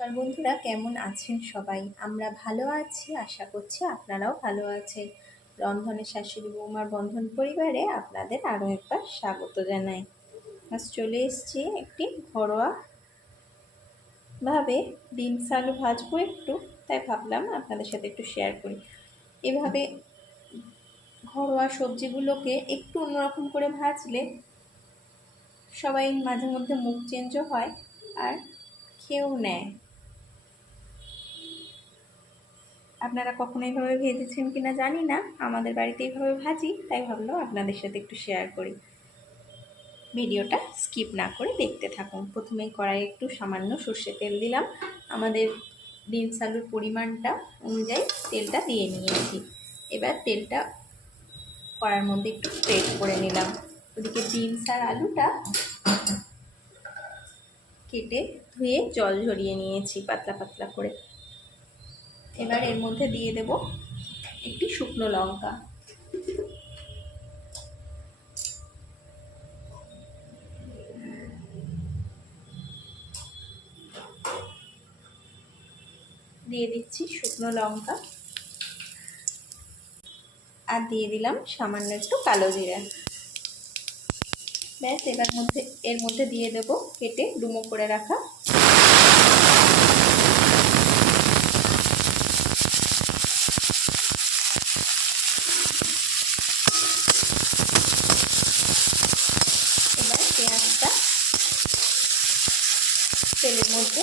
নমস্কার বন্ধুরা, কেমন আছেন সবাই? আমরা ভালো আছি, আশা করছি আপনারাও ভালো আছেন। রন্ধনের শাশুড়ি বৌমার বন্ধন পরিবারে আপনাদের আরও একবার স্বাগত জানাই। আজ চলে এসেছি একটি ঘরোয়া ভাবে বিনস আলু ভাজবো একটু, তাই ভাবলাম আপনাদের সাথে একটু শেয়ার করি। এভাবে ঘরোয়া সবজিগুলোকে একটু অন্যরকম করে ভাজলে সবাই মাঝে মধ্যে মুখ চেঞ্জও হয় আর খেয়েও নেয়। আপনারা কখনো এইভাবে ভেজেছেন কিনা জানি না, আমাদের বাড়িতে এইভাবে ভাজি, তাই ভাবলাম আপনাদের সাথে একটু শেয়ার করি। ভিডিওটা স্কিপ না করে দেখতে থাকুন। প্রথমেই কড়াইয়ে একটু সামান্য সর্ষে তেল দিলাম। আমাদের বিনস আলুর পরিমাণটা অনুযায়ী তেলটা দিয়ে নিয়েছি। এবার তেলটা কড়াইয়ের মধ্যে একটু স্প্রেড করে নিলাম। ওদিকে বিনস আর আলুটা কেটে ধুয়ে জল ঝরিয়ে নিয়েছি পাতলা পাতলা করে। এবার এর মধ্যে দিয়ে দেব একটি শুকনো লঙ্কা, দিয়ে দিচ্ছি শুকনো লঙ্কা আর দিয়ে দিলাম সামান্য একটু কালো জিরা। ব্যাস, এর মধ্যে দিয়ে দেব কেটে ডুমো করে রাখা এবার পেঁয়াজটা তেলের মধ্যে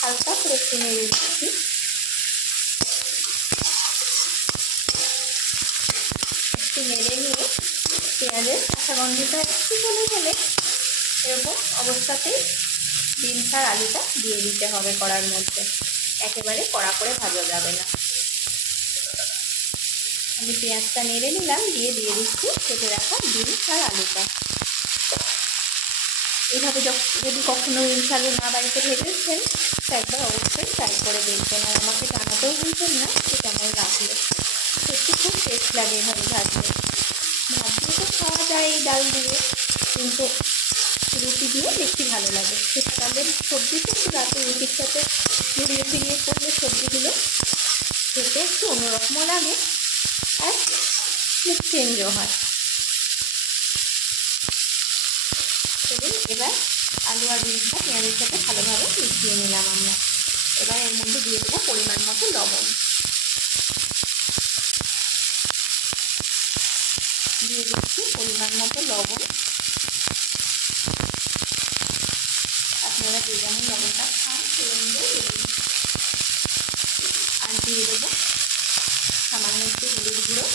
হালকা করে একটু নেড়ে দিচ্ছি। একটু নেড়ে নিয়ে পেঁয়াজের কাঁচা গন্ধটা একটু চলে গেলে এরকম অবস্থাতেই বিনস আর আলুটা দিয়ে দিতে হবে কড়ার মধ্যে। একেবারে কড়া করে ভাজা যাবে না। আমি পেঁয়াজটা নেড়ে নিলাম, দিয়ে দিচ্ছি কেটে রাখা বিনস আর আলুটা। এইভাবে যদি কখনো বিনস আলু না বাড়িতে ভেজেছেন তো একবার অবশ্যই ট্রাই করে দেখবেন, আর আমাকে জানাতেও ভুলবেন না যে কেমন লাগলো। সত্যি খুব টেস্ট লাগে এভাবে ভাজলে। ভাত দিয়ে তো খাওয়া যায় এই ডাল দিয়ে, কিন্তু রুটি দিয়ে বেশি ভালো লাগে। শীতকালের সবজি তো একটু রাতে রুটির সাথে ঘুরিয়ে ফিরিয়ে করলে সবজিগুলো খেতে একটু অন্যরকমও লাগে আর মুখ চেঞ্জও হয়। চলুন, এবার আলু আর বিনসটা পেঁয়াজের সাথে ভালোভাবে মিশিয়ে নিলাম আমরা। এবার এর মধ্যে দিয়ে দেবো পরিমাণ মতো লবণ, দিয়ে দিচ্ছি পরিমাণ মতো লবণ। আপনারা যে যেমন লবণটা খান সেই অনুযায়ী দেবেন। আর দিয়ে দেবো সামান্য একটু হলুদ গুঁড়ো,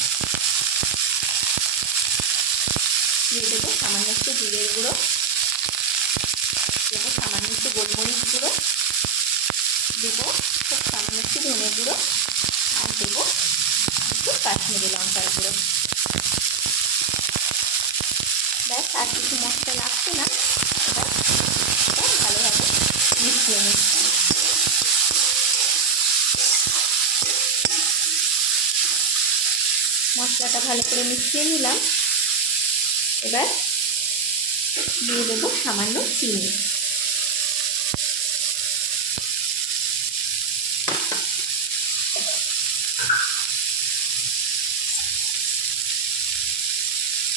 দিয়ে দেবো সামান্য একটু জিরের গুঁড়ো, দেবো সামান্য একটু গোলমরিচ গুঁড়ো, দেবো খুব সামান্য একটু ধনে গুঁড়ো, আর দেবো একটু কাশ্মীরি লঙ্কার গুঁড়ো। ব্যাস, আর কিছু মশলা লাগছে না। এবার ভালোভাবে মিশিয়ে নিচ্ছি। মশলাটা ভালো করে মিশিয়ে নিলাম। এবার দিয়ে দেবো সামান্য চিনি।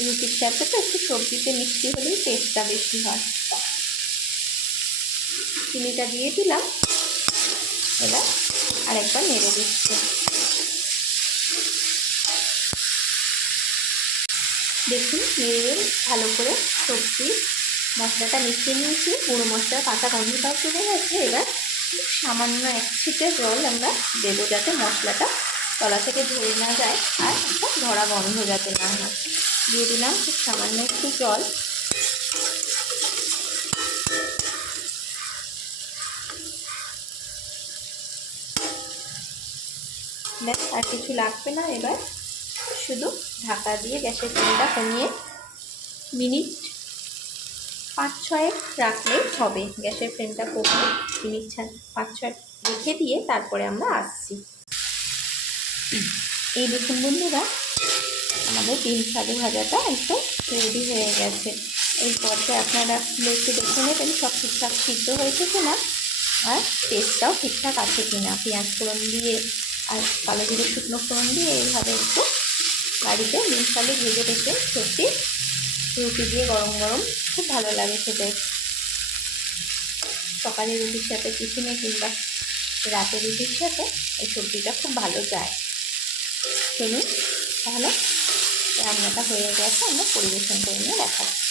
রুটির সাথে তো একটু সবজিতে মিষ্টি হলেই টেস্টটা বেশি হয়। চিনিটা দিয়ে দিলাম। এবার আরেকবার নেড়ে দিচ্ছি। দেখুন, নেড়ে ভালো করে সবজি মশলাটা মিশিয়ে নিয়েছি। পুরো মশলার কাঁচা গন্ধটাও চলে গেছে। এবার সামান্য এক ছিটে জল আমরা দেবো, যাতে মশলাটা তলা থেকে ধরে না যায় আর একটা ধরা গন্ধ যাতে না হয়। দিয়ে দিলাম খুব সামান্য একটু জল। ব্যাস, আর কিছু লাগবে না। এবার শুধু ঢাকা দিয়ে গ্যাসের ফ্লেমটা কমিয়ে মিনিট 5-6 রাখলেই হবে। গ্যাসের ফ্লেমটা কমিয়ে মিনিট 5-6 রেখে দিয়ে তারপরে আমরা আসছি। এই দেখুন বন্ধুরা, আমাদের বিনস আলু ভাজাটা একদম রেডি হয়ে গেছে। এই পর্যায়ে আপনারা একটু দেখে নেবেন সব ঠিকঠাক সিদ্ধ হয়েছে কিনা। আর টেস্টটাও ঠিকঠাক আছে কিনা। পেঁয়াজ ফোড়ন দিয়ে আর কালো জিরে শুকনো ফোড়ন দিয়ে এইভাবে একটু বাড়িতে ডিম আলু ভেজে রেখে সত্যি রুটি দিয়ে গরম গরম খুব ভালো লাগে খেতে। সকালে রুটির সাথে টিফিনে কিংবা রাতে রুটির সাথে এই সবজিটা খুব ভালো যায়। চলুন তাহলে রান্নাটা হয়ে গেছে, আমরা পরিবেশন করে নিয়ে দেখাচ্ছি।